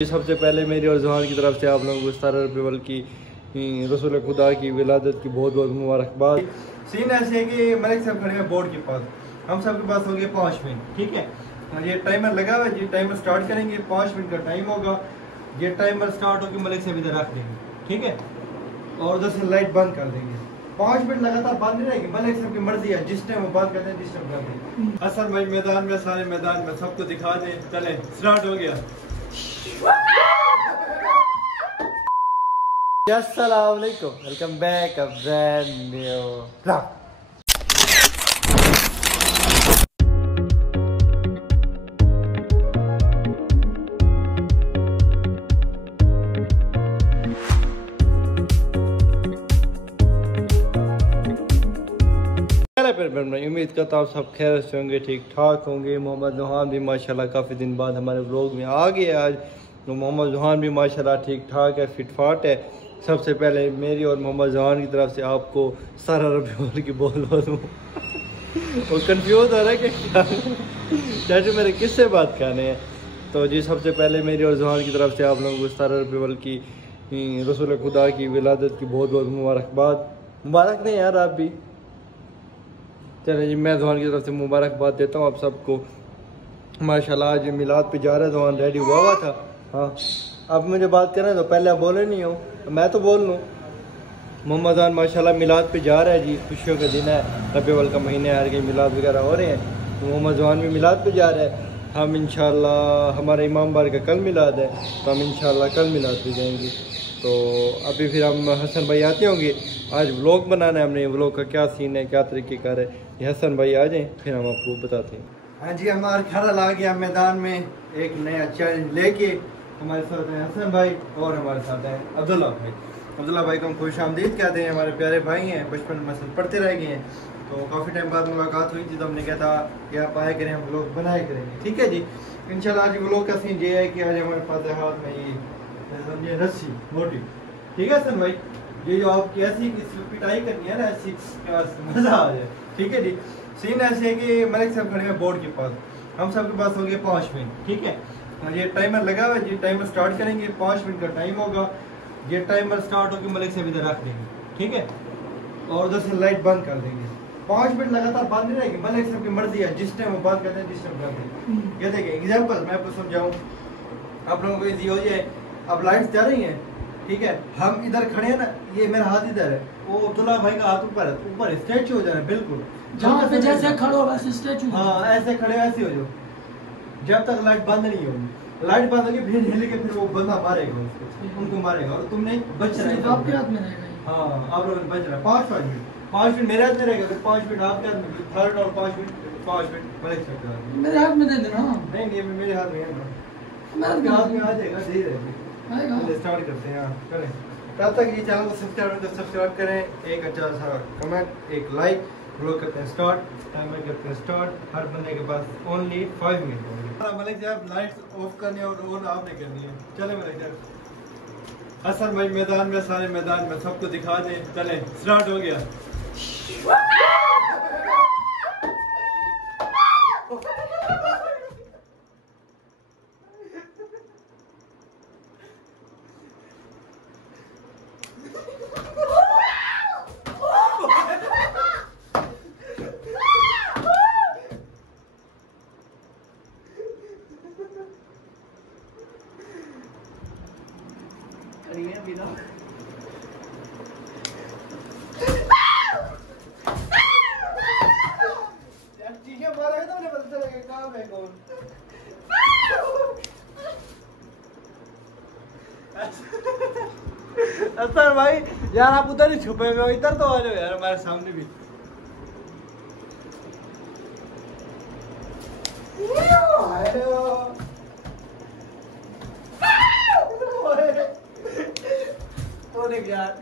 सबसे पहले मेरी और जुहान की तरफ से आप लोगों को 17 रबीउल की रसूल खुदा की विलादत की बहुत बहुत मुबारकबाद। सीन ऐसे है कि मलिक साहब खड़े हैं बोर्ड के पास, हम सब के पास हो गए 5 मिनट। ठीक है, ये टाइमर लगा हुआ है जी, टाइमर स्टार्ट करेंगे, 5 मिनट का टाइम होगा। ये टाइमर स्टार्ट होकर मलिक साहब इधर रख देंगे, ठीक है, और उधर से लाइट बंद कर देंगे। 5 मिनट लगातार बंद नहीं रहेगी, मलिक साहब की मर्जी है, जिस टाइम वो बंद करते हैं जिस टाइम कर देंगे। हसन भाई मैदान में, सारे मैदान में सबको दिखा दें। चले, स्टार्ट हो गया। अस्सलामुअलैकुम, welcome back a brand new vlog. उम्मीद करता हूँ सब खैर से होंगे, ठीक ठाक होंगे। मोहम्मद जुहान भी माशाल्लाह काफ़ी दिन बाद हमारे व्लॉग में आ गए आज। तो मोहम्मद जुहान भी माशाल्लाह ठीक ठाक है, फिट फाट है। सबसे पहले मेरी और मोहम्मद जुहान की तरफ से आपको 17 रबीउल की बहुत दूँ। वो कंफ्यूज हो रहा है कि चाचू मेरे किससे बात करने हैं। तो जी सबसे पहले मेरी और जुहान की तरफ से आप लोगों को 17 रबीउल की रसूल खुदा की विलादत की बहुत बहुत मुबारकबाद। मुबारक नहीं यार, आप भी चले जी, मैं जुहान की तरफ से मुबारकबाद देता हूँ आप सबको। माशाल्लाह आज मिलाद पे जा रहा है, जुहान रेडी हुआ था। हाँ, अब मुझे बात करना है तो पहले आप बोले नहीं हो, मैं तो बोल लूँ। मोहम्मद जुहान माशाल्लाह मिलाद पे जा रहा है जी, खुशियों का दिन है, रबीउल का महीना है, हर कहीं मिलाद वगैरह हो रहे हैं। तो मोहम्मद जुहान भी मिलाद पे जा रहा है। हम इंशाल्लाह, हमारे इमाम बार का कल मिलाद है, तो हम इंशाल्लाह कल मिलाद पे जाएंगे। तो अभी फिर हम हसन भाई आते होंगे, आज व्लॉग बनाना है हमने। व्लॉग का क्या सीन है, क्या तरीक़ेकार है, ये हसन भाई आ जाएँ फिर हम आपको बताते हैं। हाँ जी, हमारा खड़ा आ गया मैदान में एक नया चैलेंज लेके। हमारे साथ हैं हसन भाई और हमारे साथ हैं अब्दुल्ला भाई। अब्दुल्ला भाई को हम खुश आमदीद कहते हैं, हमारे प्यारे भाई हैं, बचपन में साथ पढ़ते रह गए हैं। तो काफ़ी टाइम बाद मुलाकात हुई थी, तो हमने कहा था कि आप आए करें, हम व्लॉग बनाए करेंगे। ठीक है जी, इंशाल्लाह आज व्लॉग का सीन ये है कि आज हमारे पास है हाथ में ये समझिए रस्सी मोटी। ठीक है हसन भाई, ये जो आपकी ऐसी पिटाई करनी है ना, ऐसी मजा आ जाए। ठीक है जी, सीन ऐसे है कि मलिक साहब खड़े हैं बोर्ड के पास, हम सब के पास हो गए 5 मिनट। ठीक है, ये टाइमर लगा हुआ है जी, टाइमर स्टार्ट करेंगे, 5 मिनट का टाइम होगा। ये टाइमर स्टार्ट होकर मलिक साहब इधर रख देंगे, ठीक है, और उधर से लाइट बंद कर देंगे। 5 मिनट लगातार बंद नहीं रहेगी, मलिक साहब की मर्जी है, जिस टाइम वो बंद करते हैं जिस टाइम कर देंगे। ये देखिए एग्जाम्पल मैं आपको समझाऊँ, आप लोगों को इजी हो जाए। अब लाइट्स जा रही हैं, ठीक है, हम इधर खड़े हैं ना, ये मेरा हाथ इधर है, वो अब्दुल्ला भाई का हाथ ऊपर है, ऊपर स्ट्रेच हो जाए बिल्कुल जहाँ पे जैसे खड़े हो वैसे स्ट्रेच हो। हाँ, ऐसे खड़े वैसे हो जाओ जब तक लाइट बंद नहीं होगी। लाइट बंद होगी फिर हिल के फिर वो बंदा मारेगा उसको, उनको मारेगा, और तुमने बच रहे हो, आपके हाथ में रहेगा। हाँ, आप लोग बच रहे 5 मिनट मेरे हाथ में रहेगा, फिर 5 मिनट आपके हाथ में, थर्ड और 5 मिनट मलिक साहब के हाथ में। मेरे हाथ में दे देना। नहीं नहीं, मेरे हाथ में है ना, आपके हाथ में आ जाएगा, सही रहेगा। स्टार्ट करते हैं, करें। तब तक ये चैनल को सब्सक्राइब करें, एक अच्छा सा कमेंट, एक लाइक। व्लॉग करते हैं स्टार्ट, टाइमर करते हैं स्टार्ट। हर बंदे के पास ओनली 5 मिनट होंगे। मलिक साहब लाइट्स ऑफ करनी है और ऑन आपने करनी है। चले मलिक साहब, हसन भाई मैदान में, सारे मैदान में सबको दिखा दें। चले, स्टार्ट हो गया। असर भाई यार, आप उधर ही छुपे हुए हो, इधर तो आ जाओ यार हमारे सामने भी। यार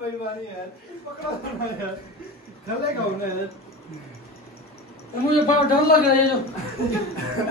बेईमानी यार, पकड़ो ना यार, चलेगा उन्हें यार। मुझे बड़ा डर लग रहा है ये जो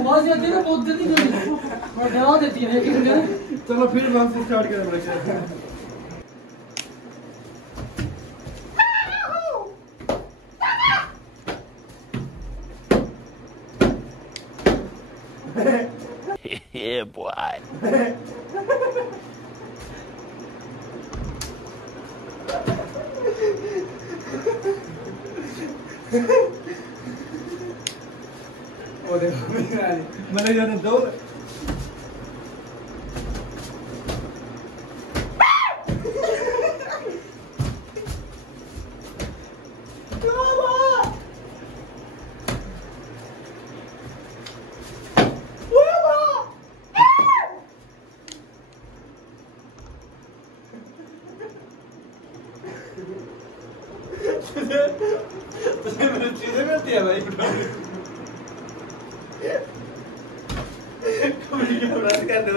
आवाज आती है ना बहुत जल्दी बड़ा डरा देती है लेकिन चलो फिर हम से स्टार्ट करें लेक्चर। Yeah, boy. ओ देखो मैंने जाने दो मेरे चीजें मिलती है भाई कर दो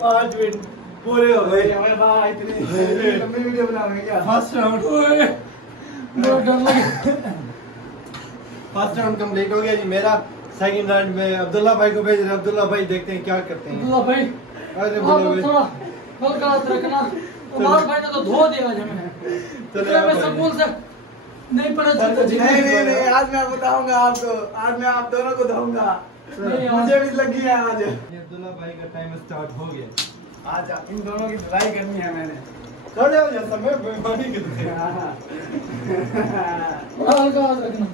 पाँच मिनट पूरे हो गए हमारे भाई इतने लंबी वीडियो बनाओगे क्या? फर्स्ट राउंड बड़ा डर लगा। फर्स्ट राउंड कंप्लीट हो गया जी मेरा। सेकंड राउंड में अब्दुल्ला भाई को भेज रहे हैं। अब्दुल्ला भाई देखते हैं क्या करते हैं। अब्दुल्ला भाई अरे आप बोलो थोड़ा हल्का हाथ रखना। उमर भाई ने तो धो दिया जब चलो मैं स्कूल से नहीं पढ़ा था तो नहीं आज मैं बताऊंगा आपको। आज मैं आप दोनों को दूंगा। मुझे भी लगी है आज। अब्दुल्ला भाई का टाइम स्टार्ट हो गया। आज इन दोनों की लड़ाई करनी है मैंने। खड़े हो जा समय बेईमानी करते हैं। हल्का हाथ रखना।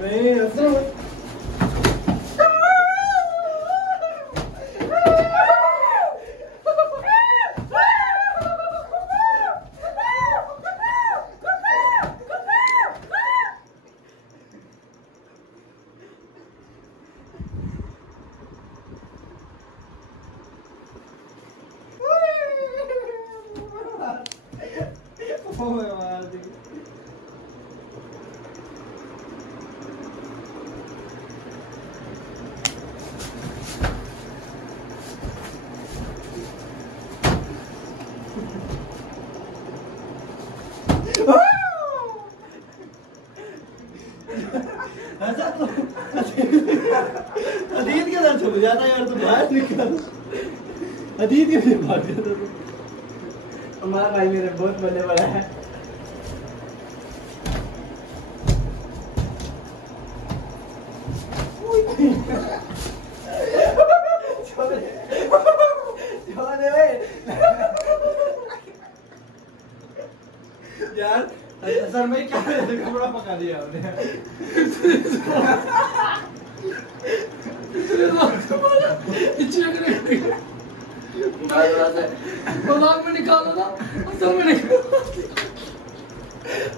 नहीं असल अदीत के अंदर छुप जाता यार तू बाहर निकल। अदीत के अंदर भाग जाता तू। हमारा भाई मेरे बहुत बड़े बड़ा है। यार असल में क्या है कपड़ा पका दिया आपने। दिमाग में निकालो ना असल में निकालो।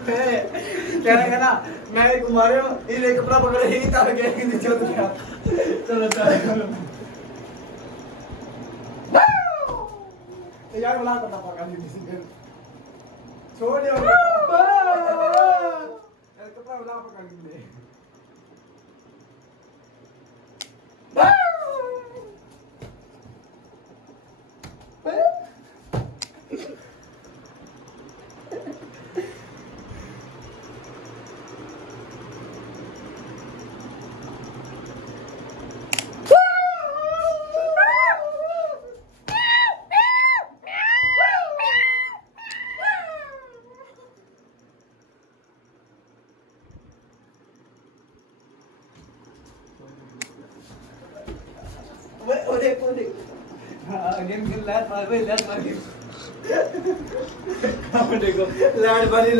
कह रहे हैं ना मैं एक मारे हूँ ये कपड़ा पकड़े ही तार के नीचे उतर गया। चलो चलो यार बुला पता पका दी छोड़ दो कपड़ा बुला पका दी अगेन लैट मार भाई लैट मार देखो लैट वाली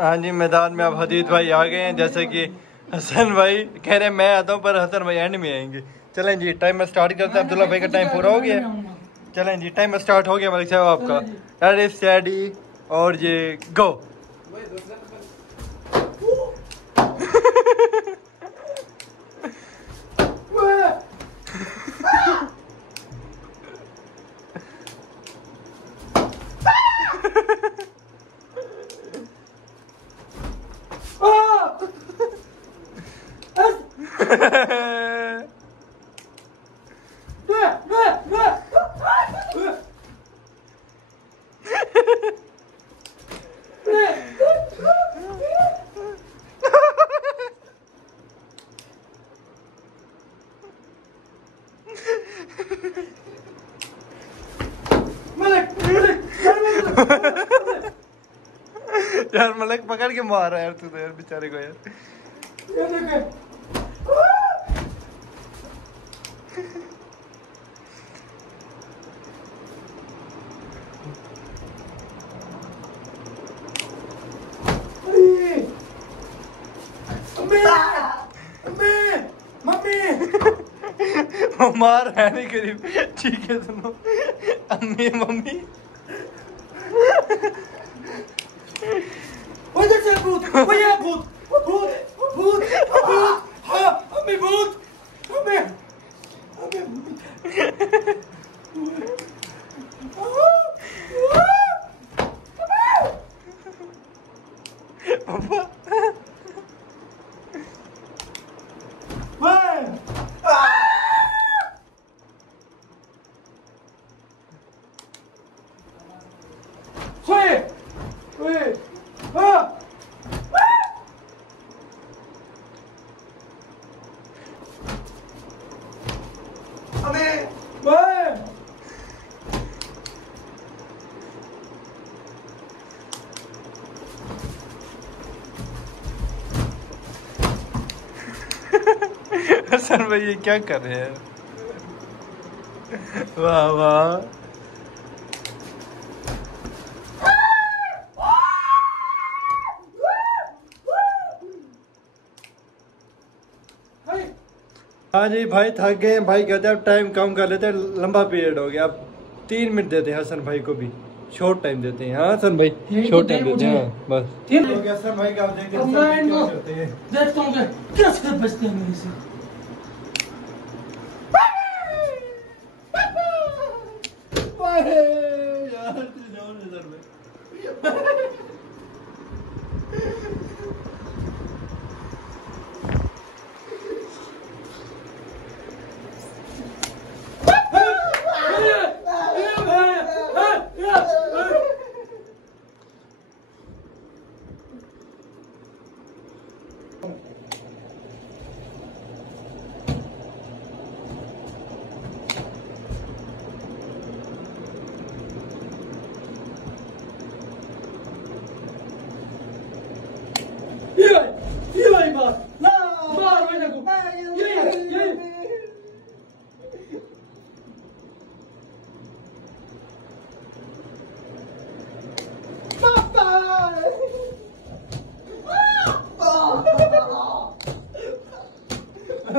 हाँ जी, मैदान में अब हदीद भाई आ गए हैं। जैसे कि हसन भाई कह रहे हैं मैं आता हूँ, पर हसन भाई एंड में आएंगे। चलें जी, टाइमर स्टार्ट करते हैं। अब्दुल्ला भाई का टाइम पूरा हो गया। चलें जी, टाइमर स्टार्ट हो गया मलिक साहब आपका। रेडी स्टेडी और ये गो। यार मलिक पकड़ के मार रहा है यार तू तो यार बेचारे को यार। मार है नहीं करीब। ठीक है सुनो, अम्मी मम्मी भूत भूत भूत भूत भूत हाँ अम्मी भूत अम्मी हसन भाई ये क्या कर रहे हैं? वाह वाह। हाँ जी भाई थक गए हैं। भाई कहते हैं अब टाइम कम कर लेते हैं, लंबा पीरियड हो गया। अब 3 मिनट देते हैं हसन भाई को भी, शॉर्ट टाइम देते हैं। हाँ हसन भाई शॉर्ट टाइम देते हैं। हाँ बस हसन भाई का देखते हैं कैसे बचते हैं मेरे से। यार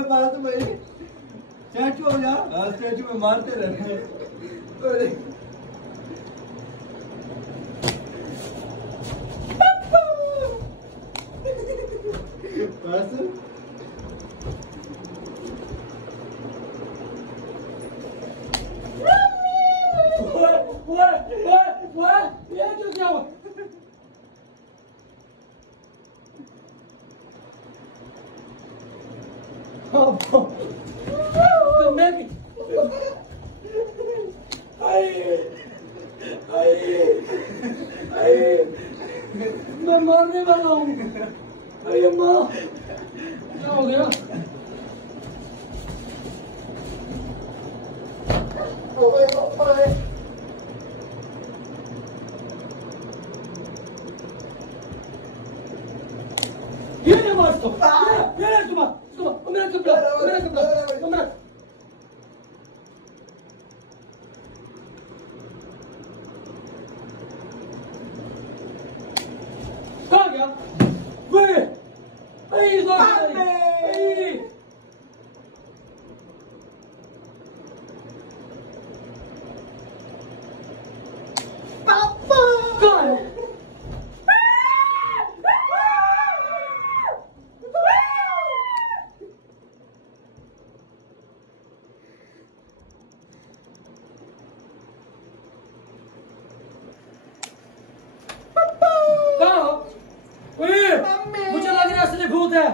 बात भाई स्टैचू हो जा, स्टैचू में मारते रहने। बस ये जो क्या हुआ? तो मैं भी मैं मरने वाला हूँ। अरे माँ क्या हो गया? ये नहीं मार तो ये सुबह मेरा कपड़ा कहाँ गया? कहाँ है? मुझे लग रहा है असली भूत है।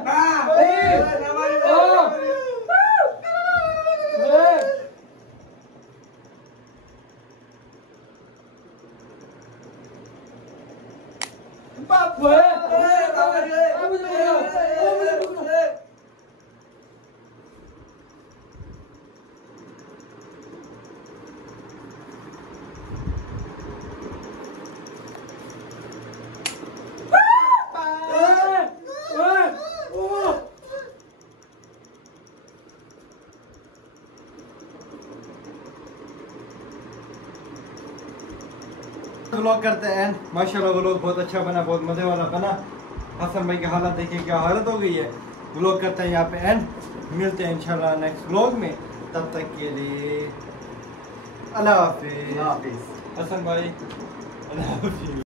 व्लॉग करते हैं। माशाल्लाह व्लॉग बहुत अच्छा बना, बहुत मजे वाला बना। हसन भाई की हालत देखिए क्या हालत हो गई है। व्लॉग करते हैं यहाँ पे एंड, मिलते हैं इंशाल्लाह नेक्स्ट व्लॉग में। तब तक के लिए अल्लाह हाफिज़। हसन भाई अल्लाह हाफिज़।